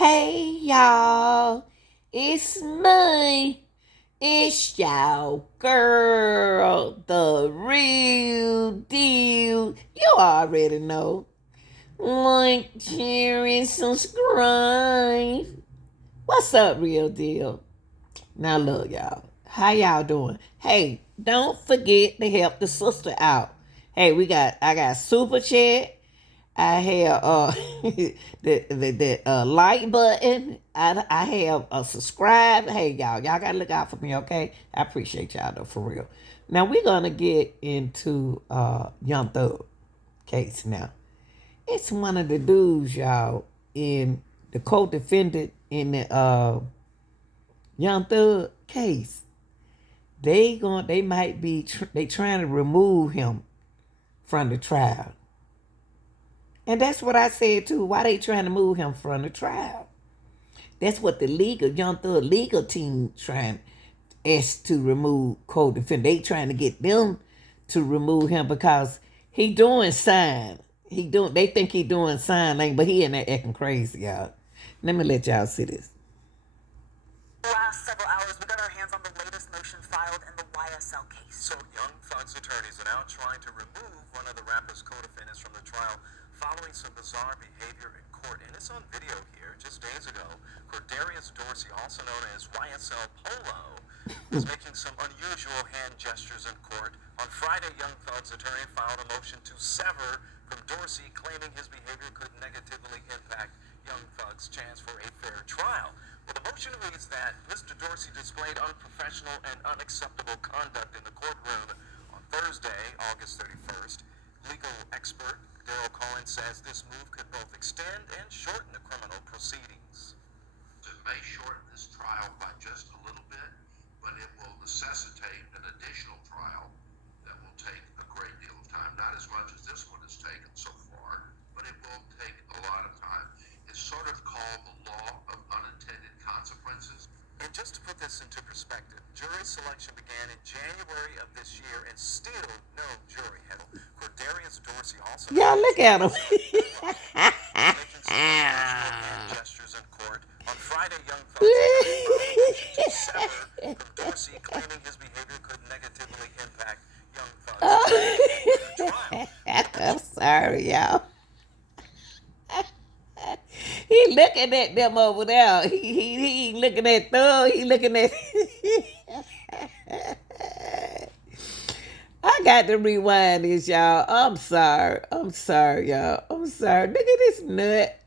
Hey y'all, it's me. It's y'all girl, the real deal. You already know. Like, share, and subscribe. What's up, real deal? Now look, y'all. How y'all doing? Hey, don't forget to help the sister out. Hey, I got super chat. I have the like button. I have a subscribe. Hey y'all gotta look out for me, okay? I appreciate y'all though, for real. Now we're gonna get into Young Thug case now. It's one of the dudes, y'all, in the co-defendant in the Young Thug case. They might be they trying to remove him from the trial. And that's what I said too. Why they trying to move him from the trial? That's what the Young Thug legal team trying is to remove Co-Defendant. They trying to get them to remove him because he doing sign. They think he doing sign language, but he in there acting crazy, y'all. Let me let y'all see this. Last several hours, we got our hands on the latest motion filed in the YSL case. So Young Thug's attorneys are now trying to remove one of the rapper's co-defendants from the trial following some bizarre behavior in court. And it's on video here. Just days ago, Cordarius Dorsey, also known as YSL Polo, was making some unusual hand gestures in court. On Friday, Young Thug's attorney filed a motion to sever from Dorsey, claiming his behavior could negatively impact Young Thug's chance for a fair trial. Well, the motion reads that Mr. Dorsey displayed unprofessional and unacceptable conduct in the courtroom on Thursday, August 31st. Legal expert Daryl Cohen says this move could both extend and shorten the criminal proceedings. It may shorten this trial by just a little bit, but it will necessitate an additional trial that will take a great deal of time. Not as much as this one has taken so far, but it will take a lot of time. It's sort of called the law of unintended consequences. And just to put this into perspective, jury selection began in January of this year and still no jury held. Cordarius Dorsey also... Y'all look at him. making some unusual hand gestures in court. On Friday, Young Thug to sever from Dorsey, claiming his behavior could negatively impact Young Thug's trial. I'm sorry, y'all. He looking at them over there. He looking at Thug. He looking at. I got to rewind this, y'all. I'm sorry. Y'all. I'm sorry. Look at this nut.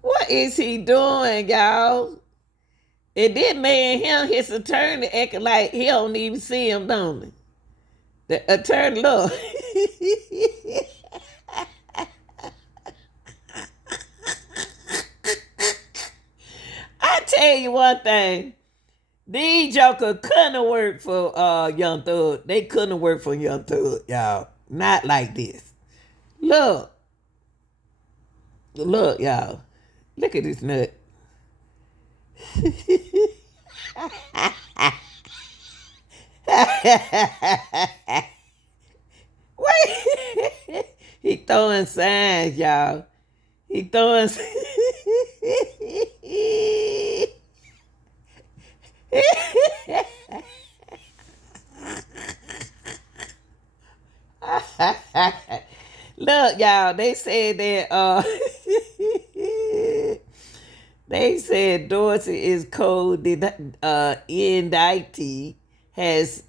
What is he doing, y'all? And then man, his attorney acting like he don't even see him, don't he? The attorney, look. I tell you one thing. These joker couldn't have worked for Young Thug. They couldn't have worked for Young Thug, y'all. Not like this. Look. Look, y'all. Look at this nut. Wait. He throwing signs, y'all. He throwing Look, y'all, they said that they said Dorsey is indictee has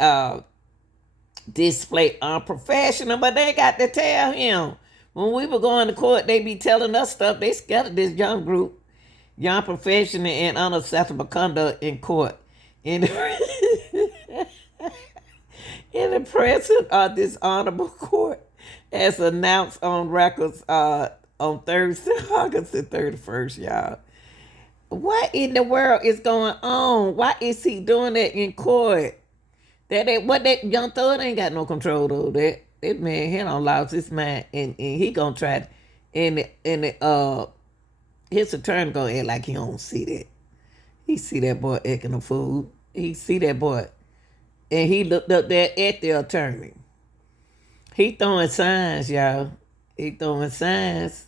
displayed unprofessional, but they got to tell him. When we were going to court, they be telling us stuff. They scattered this young group, young professional and unacceptable conduct in court. In the presence of this honorable court, as announced on records on Thursday, August the 31st, y'all. What in the world is going on? Why is he doing that in court? That Young Thug ain't got no control over that. That man, he don't lost his mind, and he gonna try to, his attorney gonna act like he don't see that. He see that boy acting a fool. He see that boy, and he looked up there at the attorney. He throwing signs, y'all. He throwing signs.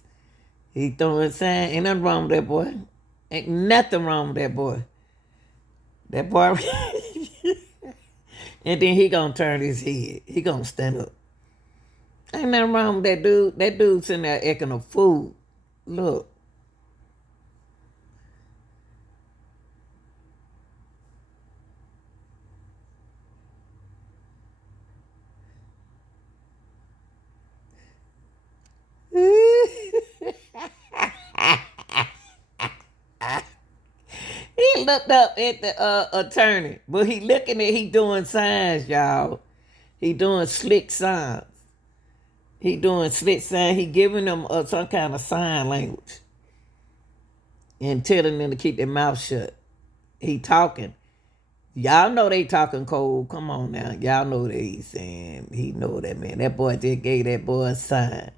He throwing signs. Ain't nothing wrong with that boy. Ain't nothing wrong with that boy. That boy. And then he gonna turn his head. He gonna stand up. Ain't nothing wrong with that dude. That dude's sitting there acting a fool. Look. He looked up at the attorney, but he doing signs, y'all. He doing slick signs. He doing slick signs. He giving them some kind of sign language and telling them to keep their mouth shut. He talking. Y'all know they talking cold. Come on now. Y'all know what he's saying. He know that, man. That boy just gave that boy a sign.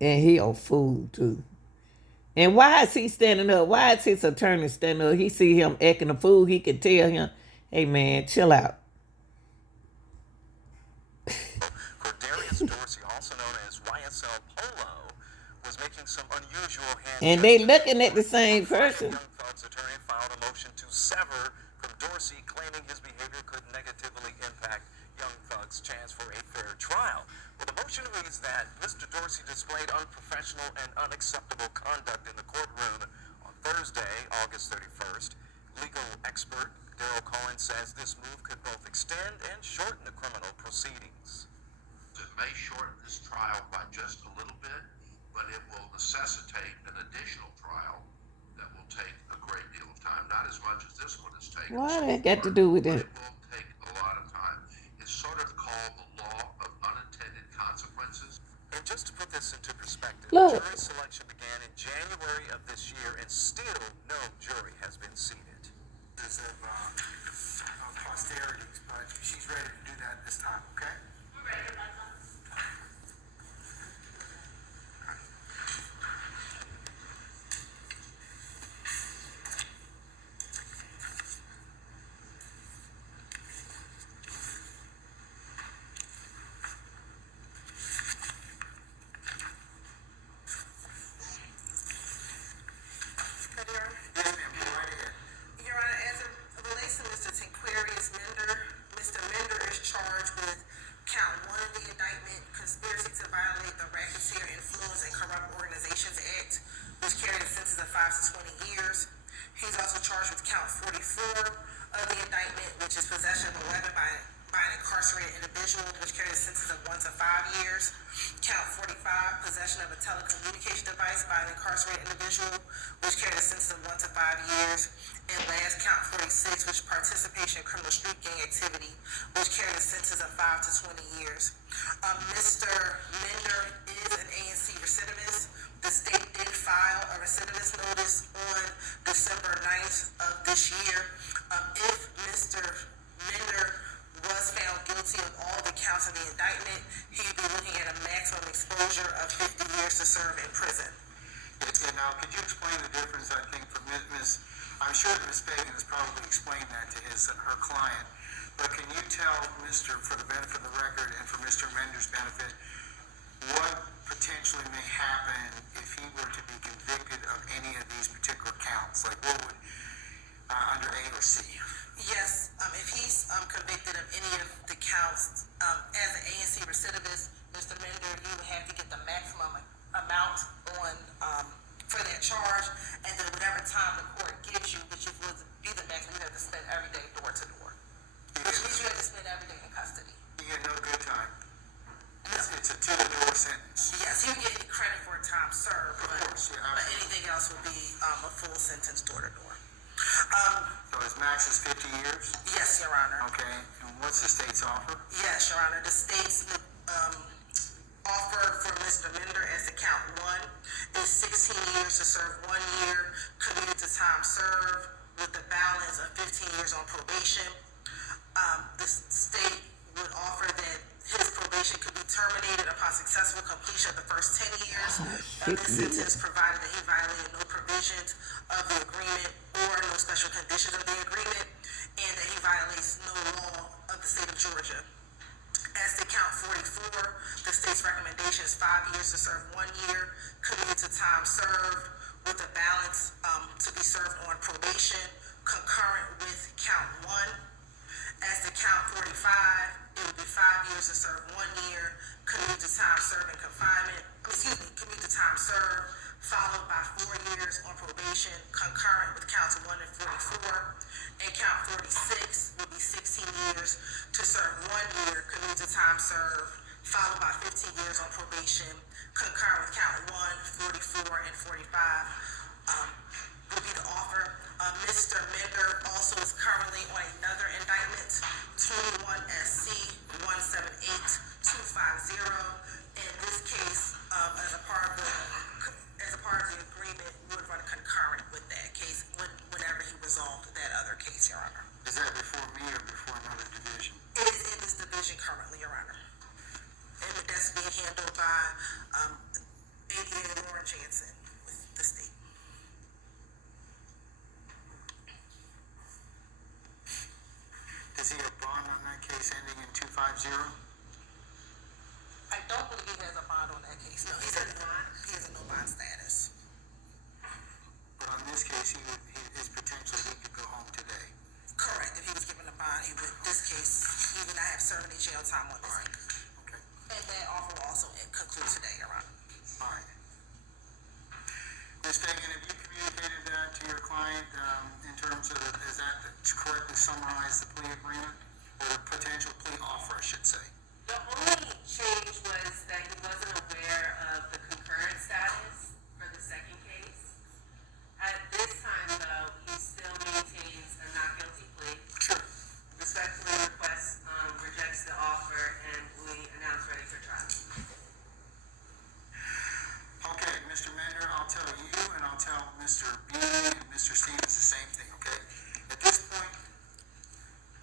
And he a fool, too. And why is he standing up? Why is his attorney standing up? He see him acting a fool. He can tell him, hey, man, chill out. Cordarius Dorsey, also known as YSL Polo, was making some unusual hand And they gestures. looking at the same person. Young Thug's attorney filed a motion to sever from Dorsey, claiming his behavior could negatively impact Young Thug's chance for a fair trial. Well, the motion reads that Mr. Dorsey displayed unprofessional and unacceptable conduct in the courtroom on Thursday, August 31st. Legal expert Daryl Cohen says this move could both extend and shorten the criminal proceedings. It may shorten this trial by just a little bit, but it will necessitate an additional trial that will take a great deal of time. Not as much as this one has taken. Why so that got to far, do with but it? it will take a lot of time. It's sort of called the law of unintended consequences. And just to put this into perspective, Look. jury selection began in January of this year, and still no jury has been seated. Of posterity, but she's ready to do that this time, okay? We're ready to back on. Yes, ma'am, go right ahead. Your Honor, as it relates to Mr. Tinquarius Mender, Mr. Mender is charged with count 1 of the indictment, conspiracy to violate the Racketeer Influence and Corrupt Organizations Act, which carried a sentence of 5 to 20 years. He's also charged with count 44 of the indictment, which is possession of a weapon by an incarcerated individual, which carried a sentence of 1 to 5 years. Count 45, possession of a telecommunication device by an incarcerated individual, which carried a sentence of 1 to 5 years. And last, count 46, which is participation in criminal street gang activity, which carried a sentence of 5 to 20 years. Mr. Mender is an ANC recidivist. The state did file a recidivist notice on December 9th of this year. If Mr. Mender was found guilty of all the counts of the indictment, he'd be looking at a maximum exposure of 50 years to serve in prison. And now, could you explain the difference, I think, for Ms. I'm sure that Ms. Fagan has probably explained that to her client, but can you tell for the benefit of the record and for Mr. Mender's benefit, what potentially may happen if he were to be convicted of any of these particular counts? Like what would, under A or C? Yes, if he's convicted of any of the counts, as an ANC recidivist, Mr. Mender, he would have to get the maximum amount on for that charge, and then whatever time the court gives you, which would be the maximum, you have to spend every day door to door, which means you have to spend every day in custody. You get no good time. No. It's a to-the-door sentence. Yes, you get any credit for time served, Of course, yeah, but absolutely. anything else would be a full sentence door to door. So his max is 50 years? Yes, Your Honor. Okay, and what's the state's offer? Yes, Your Honor. The state's offer for Mr. Mender as to count 1 is 16 years to serve 1 year, commuted to time served, with the balance of 15 years on probation. The state would offer that his probation could be terminated upon successful completion of the first 10 years of his sentence, provided that he violated no provisions of the agreement or no special conditions of the agreement, and that he violates no law of the state of Georgia. As to count 44, the state's recommendation is 5 serve 1 year, committed to time served, with the balance to be served on probation, concurrent with count 1. As to count 45, it would be 5 years to serve 1 year, committed to time served and confinement, committed to time served, followed by 4 years on probation, concurrent with counts 1 and 44. And count 46 would be 16 years to serve 1 year, committed to time served, followed by 15 years on probation, concurrent with count 1, 44, and 45. Would be the offer. Mr. Mender also is currently on another indictment, 21 SC 178250. In this case, as a part of the agreement, would run concurrent with that case whenever he resolved that other case, Your Honor. Is that before me or before another division? It is in this division currently, Your Honor. And that's being handled by ADA Lauren Jansen with the state. Does he have bond on that case ending in 250? I don't believe he has a bond on that case. No, he has a no bond status. But on this case, his potential, he could go home today. Correct. If he was given a bond, he would. This case, he would not have served any jail time on this case. Okay. And that offer will also conclude today, Your Honor. All right. Ms. Fagan, have you communicated that to your client in terms of, is that to correctly summarize the plea agreement? Or the potential plea offer, I should say? The only change was that he wasn't aware of the concurrent status for the second case. At this time, though, he still maintains a not guilty plea. Sure. Respectfully rejects the offer, and we announce ready for trial. Okay, Mr. Mender, I'll tell you and I'll tell Mr. Bean and Mr. Stevens the same thing, okay? At this point,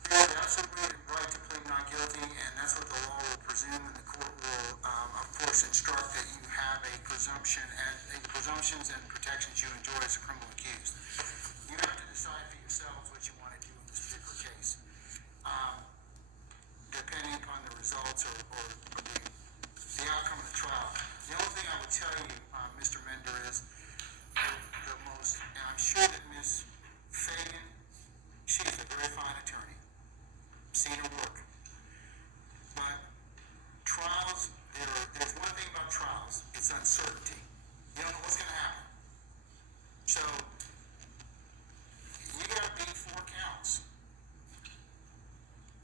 you have the absolute right to plead not guilty, and that's what the law will presume, and the court will, of course, instruct that you have a presumption and presumptions and protections you enjoy as a criminal accused. You have to decide for yourselves what you want to do in this particular case. Depending upon the results or the outcome of the trial. The only thing I would tell you, Mr. Mender, is the most, and I'm sure that Ms. Fagan, she's a very fine attorney. I've seen her work. But trials, there's one thing about trials, it's uncertainty. You don't know what's going to happen. So, you got to beat 4 counts.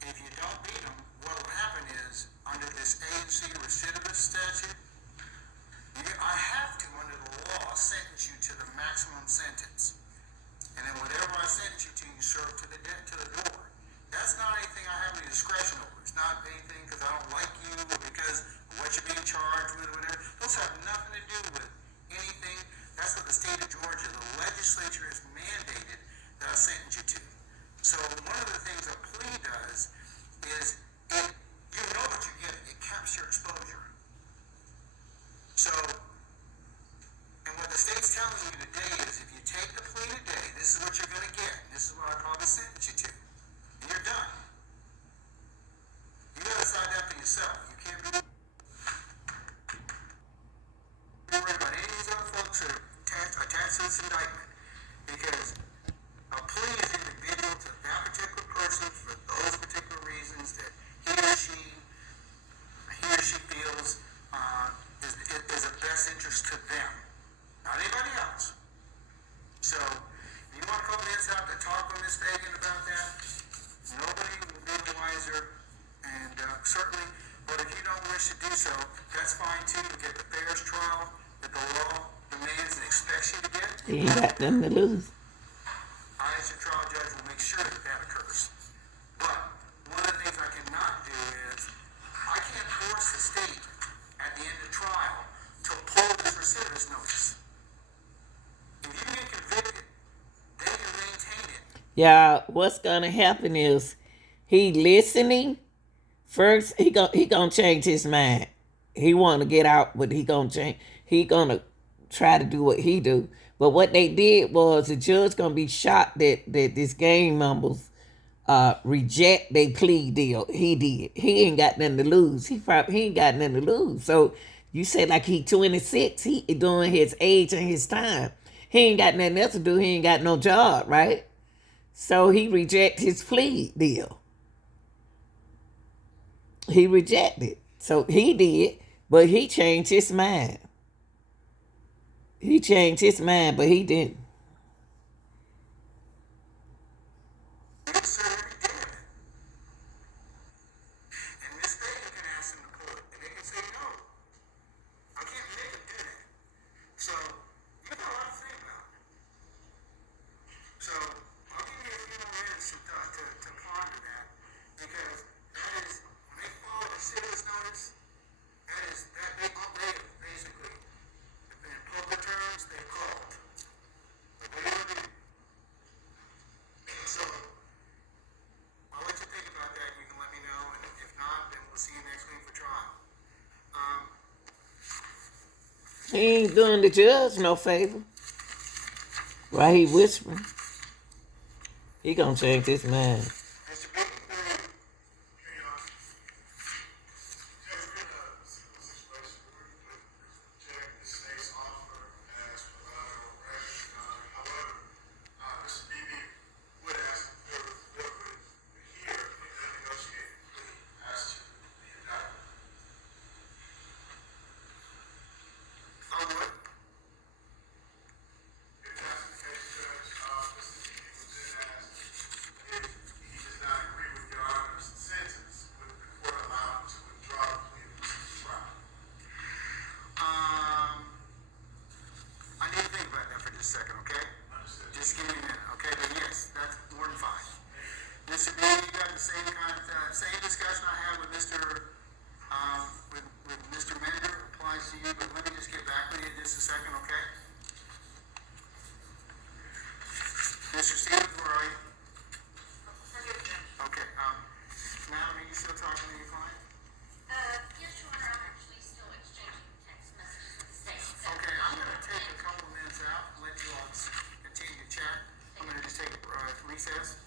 If you don't beat them, what will happen is, under this ANC recidivist statute, I have to, under the law, sentence you to the maximum sentence. And then whatever I sentence you to, you serve to the door. That's not anything I have any discretion over. It's not anything because I don't like you or because of what you're being charged with or whatever. Those have nothing to do with anything. That's what the state of Georgia, the legislature has mandated that I sentence you to. So one of the things a plea does is you know what you get. It caps your exposure. So, and what the state's telling you today is if you take the plea today, this is what you're going to get. This is what I probably sentence you to. And you're done. You got to decide that for yourself. You can't be worried about any of these other folks that are attached to this indictment. Because a plea is individual to that particular person for those particular reasons that he or she feels is of best interest to them, not anybody else. So, if you want to come in out to talk with Ms. Fagan about that, nobody will be the wiser, and certainly, but if you don't wish to do so, that's fine too. You get the fairest trial that the law demands and expects you to get. He ain't got nothing to lose. I, as your trial judge, will make sure that that occurs. But one of the things I cannot do is I can't force the state at the end of trial to pull this recidivist notice. If you get convicted, they can maintain it. Yeah, what's gonna happen is he listening. First, he gonna change his mind. He want to get out, but he gonna change. He gonna try to do what he do. But what they did was the judge gonna be shocked that this gang members reject their plea deal. He did. He ain't got nothing to lose. He ain't got nothing to lose. So You say like he 26, he doing his age and his time. He ain't got nothing else to do. He ain't got no job, right? So he reject his plea deal. He rejected. So he did, but he changed his mind. He changed his mind, but he didn't. Yes, sir, he did. And Miss Baker can ask them to pull it, and they can say no. I can't make them do that. So you got a lot to think about. So I'll give you a few more minutes to ponder that, because that is when they follow the civil's notice. That they basically, in public terms, they called. But what do you do? So I'll let you think about that. You can let me know, and if not, then we'll see you next week for trial. He ain't doing the judge no favor. Why he whispering? He gonna change his mind. Mr. Biggie, I need to think about that for just a second, okay? Just give me a minute, okay? But yes, that's more than fine. Mr. B, you got the same kind of same discussion I had with with Mr. Mender applies to you, but let me just get back with you in just a second, okay? Mr. Stevens, where are you? Okay, Madam, are you still talking to your client? Yes, Your Honor, I'm actually still exchanging text messages with the state. Okay, I'm gonna take a couple minutes out and let you all continue to chat. I'm gonna just take a recess.